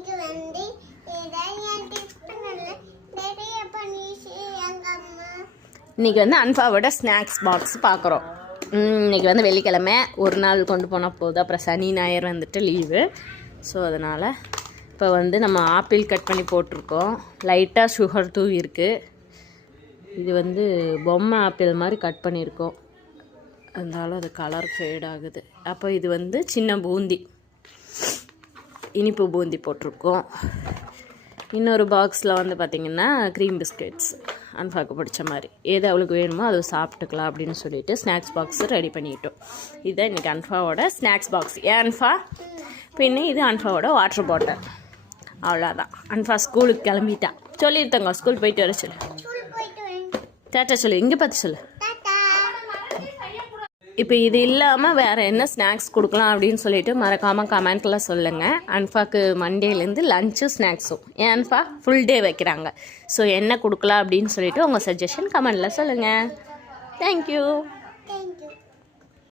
இன்னைக்கு வந்து ஏதாவது இன்றைக்கி வந்து அன்ஃபாவோட ஸ்நாக்ஸ் பாக்ஸ் பார்க்குறோம் இன்றைக்கி வந்து வெள்ளிக்கிழமை. ஒரு நாள் கொண்டு போனால் போதும். அப்புறம் சனி ஞாயிறு வந்துட்டு லீவு ஸோ அதனால் இப்போ வந்து நம்ம ஆப்பிள் கட் பண்ணி போட்டிருக்கோம். லைட்டாக சுகர் தூவி இருக்குது இது வந்து பொம்மை ஆப்பிள் மாதிரி கட் பண்ணியிருக்கோம். அதனால அது கலர் ஃபேட் ஆகுது. அப்போ இது வந்து சின்ன பூந்தி. இனிப்பு பூந்தி போட்டிருக்கோம். இன்னொரு பாக்ஸில் வந்து பார்த்திங்கன்னா க்ரீம் பிஸ்கெட்ஸ் அன்ஃபாக்கு பிடிச்ச மாதிரி. எது அவளுக்கு வேணுமோ அதை சாப்பிட்டுக்கலாம் அப்படின்னு சொல்லிட்டு ஸ்நாக்ஸ் பாக்ஸ் ரெடி பண்ணிட்டோம். இதுதான் இன்றைக்கி அன்ஃபாவோட ஸ்நாக்ஸ் பாக்ஸ் ஏன் அன்ஃபா? பின்ன இது அன்ஃபாவோட வாட்டர் பாட்டில் அவ்வளோதான் அன்ஃபா ஸ்கூலுக்கு கிளம்பிட்டா. சொல்லியிருத்தங்க ஸ்கூல் போயிட்டு வர சொல்லு. டேட்டா சொல்லு இங்கே பார்த்து சொல்லு. இப்போ இது இல்லாமல் வேறு என்ன ஸ்நாக்ஸ் கொடுக்கலாம் அப்படின்னு சொல்லிட்டு மறக்காமல் கமெண்ட்டில் சொல்லுங்கள் அன்ஃபாக்கு மண்டேலேருந்து லஞ்சும் ஸ்நாக்ஸும். ஏன் அன்ஃபா? ஃபுல் டே வைக்கிறாங்க. ஸோ என்ன கொடுக்கலாம் அப்படின்னு சொல்லிட்டு உங்கள் சஜஷன் கமெண்டில் சொல்லுங்கள் தேங்க்யூ